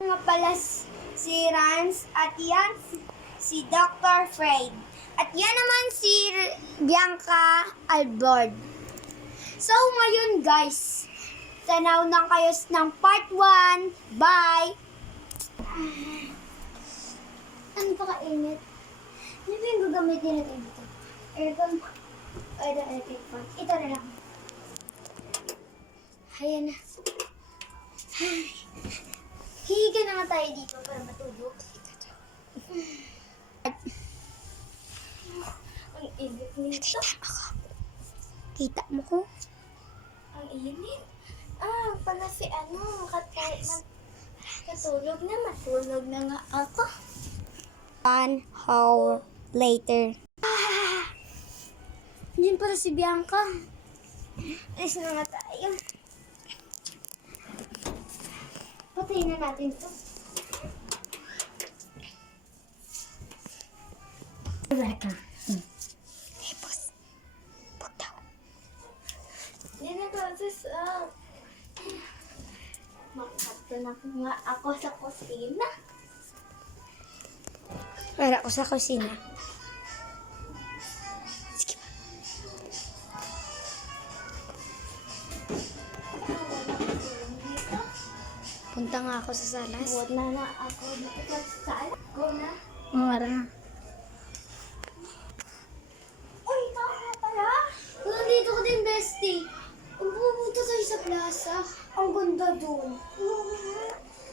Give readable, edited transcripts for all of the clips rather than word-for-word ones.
Nga pala si Rans at yan si Dr. Fred. At yan naman si Bianca Albord. So ngayon guys, tanaw na kayo ng part 1. Bye! Ano pa kainit? Ano ba yung gagamitin natin dito? Aircon? O ito, electric fan. Ito na lang. Ayan na. Hihiga na nga tayo dito para matulog. Ang init nito. Kita mo ko? Ang init? Pala si katulog na. Matulog na nga ako. 1 hour later. Diyan pala si Bianca. Alis na nga tayo. Patayin na natin ito. Rebecca. Tapos, putaw. Hindi na process up. Makakapto na nga ako sa kusina. Para ako sa kusina. Sige ba? Punta nga ako sa salas. Buot na ako dito sa salas. Go na. Mara. Uy, ikaw nga pala. Nandito ko din, bestie. Ang pupunta tayo sa plaza. Ang ganda doon.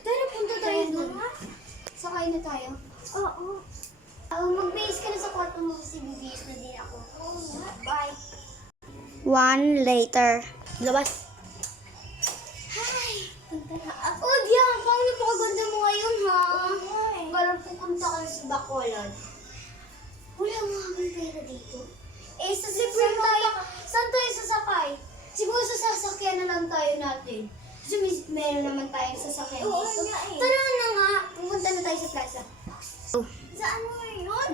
Tara, punta tayo doon. Sakay na tayo. Oo. Mag-base ka na sa kwarto mo kasi bibis na din ako. Bye. 1 later. Labas. Hi! Punta na ako. Oh, Bianca, ang napakaganda mo ngayon, ha? Parang pupunta ka na sa Bacolod. Wala nga kami pera dito. Sa slippery tayo. Saan tayo sasakay? Siguro sa sasakyan na lang tayo natin. Kasi meron naman tayong sasakyan dito. Oo, nga eh. Tara na nga. Pupunta na tayo sa plaza. Saan mo yun?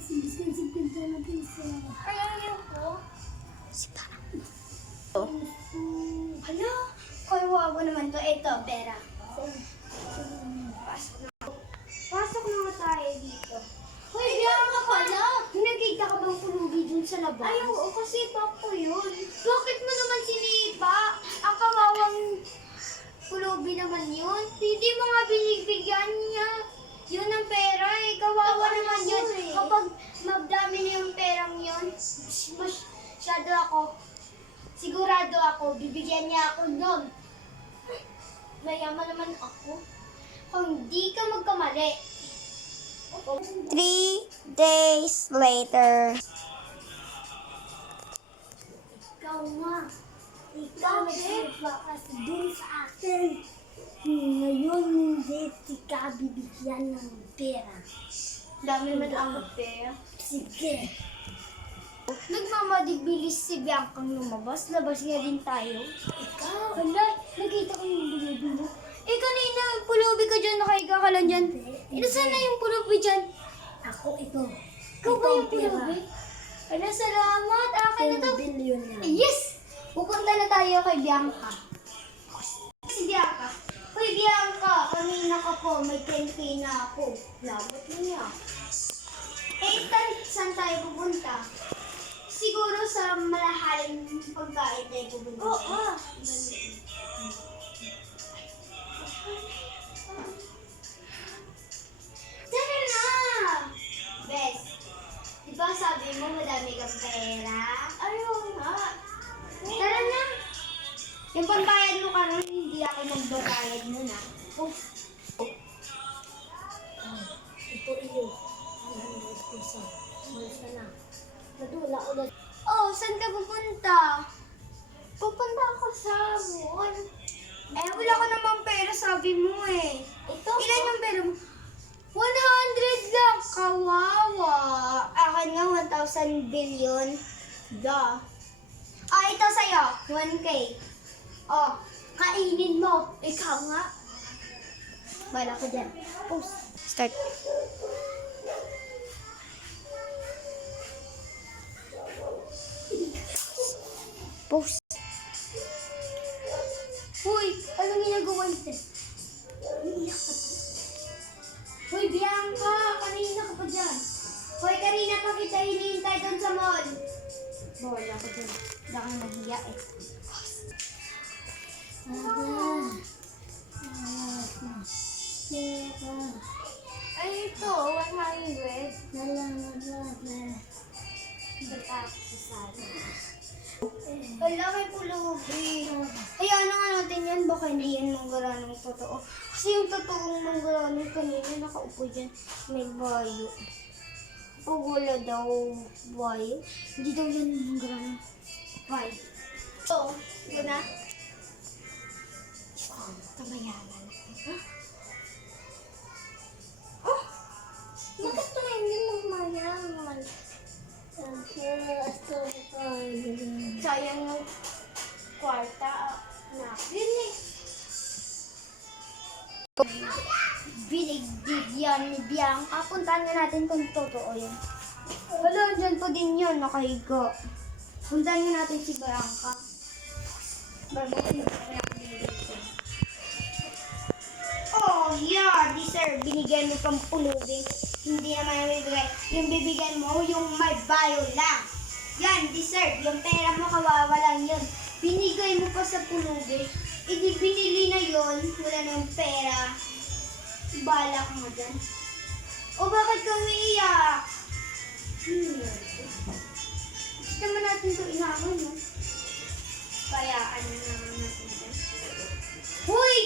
Sinisip pinto natin sa... Ayan yun po. Si Parang. Hala, kawawa naman to. Ito, pera. Pasok na nga tayo dito. Hoy, Bianca pala! Nakita ka bang pulubi dun sa labas? Ay, oo, kasi ko yun. Bakit mo naman sinipa? Ang kawawang pulubi naman yun. Hindi mo nga binibigyan niya. Yun ang pera eh. Kawawa naman yun. Kapag magdami na yung perang yun, masyado ako. Sigurado ako, bibigyan niya ako nun. Mayaman naman ako. Kung di ka magkamali. 3 days later. Ikaw nga. Ikaw nagsipakas dun sa akin. Ngayon hindi ka bibigyan ng pera. Dami naman ako pera. Sige. Nagmamadibilis si Bianca lumabas. Labas nga din tayo. Ikaw? Wala, nakita ko yung pulubi mo. Kanina, pulubi ka dyan. Nakahiga ka lang dyan. Saan na yung pulubi dyan? Ako ito. Ikaw ba yung pulubi? Wala, salamat. Akin na to. 10 billion yan. Yes! Pupunta na tayo kay Bianca. Si Bianca. Uy, Bianca, kanina ka po. May 10K na ako. Labot mo niya. Saan tayo pupunta? Siguro sa malahaling pagkain tayo pupunta. Oo. Tara na! Bes, di ba sabi mo madami kang pera? Ayaw nga. Tara na! Yung pambayad mo karon, hindi ako magbabayad nun ah. Ito iyo. 100 peso. Malis ka na. Nadula ulit. Oh, saan ka pupunta? Pupunta ako sa mall. Wala ka namang pera, sabi mo eh. Ito? Ilan yung pera mo? 100 lang. Kawawa. Akin nga 1,000 billion. Da. Ito sa'yo. 1K. Kainin mo. Ikaw nga. Bala ko dyan. Post. Start. Post. Uy, anong ginagawa niyo? tayo. Ay, ito, 100. Bata ako sa sala. Wala kay pulubi. Hayaan na nga natin yan, baka hindi yan manggaranong totoo. Kasi yung totoong manggaranong kanina nakaupo dyan, may bayo. Pag wala daw bayo, hindi daw yan manggaranong bayo. Oo, yun na. Kamayaman. Oh! Bakit na hindi magmayaman? Sayang yung kwarta na. Yun eh. Binigyan ni Bianca. Puntahan na natin kung totoo yun. Wala, dyan po din yun. Nakahiga. Puntahan na natin si Bianca. Babakin ko kaya oh, yeah, deserve. Binigyan mo pang pulubi. Hindi naman bibigay. Yung bibigyan mo, yung may bio lang. Yan, deserve. Yung pera mo, kawawa lang yun. Binigay mo pa sa pulubi. Hindi binili na yun. Wala nang pera. Balak mo dyan. O bakit ka umiiyak? Gusto naman natin ito inaman, no? Kaya, ano naman natin dyan? Huy!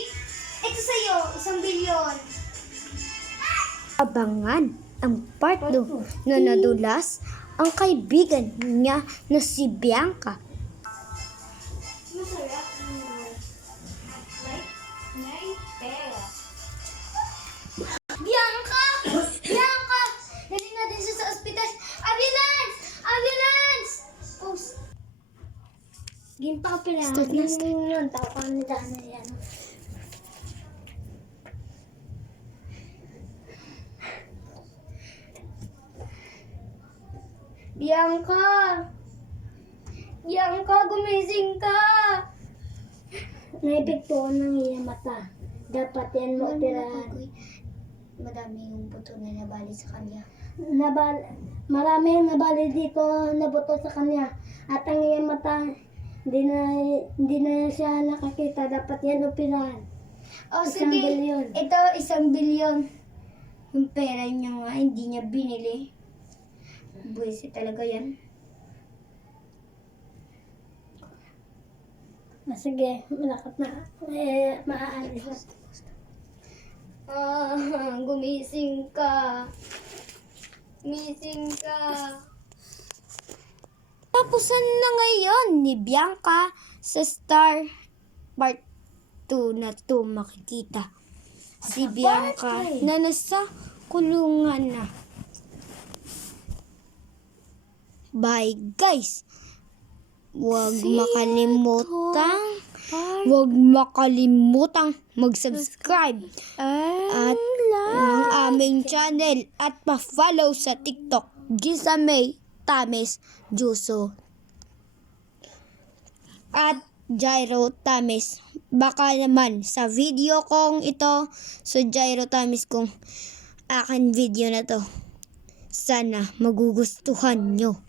Ito sa'yo, 1 bilyon. Abangan ang part 2 na nadulas ang kaibigan niya na si Bianca. Masarap. May pera. Bianca! Bianca! Dali natin siya sa ospital. Ambulance! Ambulance! Post. Ginpa pala. Start na, start. Yun, tawakan nila na yan. Bianca! Bianca, gumising ka! Naepektuhan ng iyong mata. Dapat yan mo operahan. Madami yung buto na nabali sa kanya. Marami nabali dito na buto sa kanya. At ang iyong mata, hindi na siya nakakita. Dapat yan operahan. Oh, 1 sige. bilyon. Ito, 1 bilyon. Yung pera niya nga, hindi niya binili. Buwisi talaga yan. Sige, malakot na. Maaalis na. Gumising ka. Gumising ka. Tapusan na ngayon ni Bianca sa Star Part 2 na to makikita. Si Bianca na nasa kulungan na. Bye guys! Huwag makalimutang mag-subscribe at ang aming channel at pa-follow sa TikTok Gisame Tames Juso at Jairo Tames. Baka naman sa video kong ito, so Jairo Tames kong akin video na to. Sana magugustuhan nyo.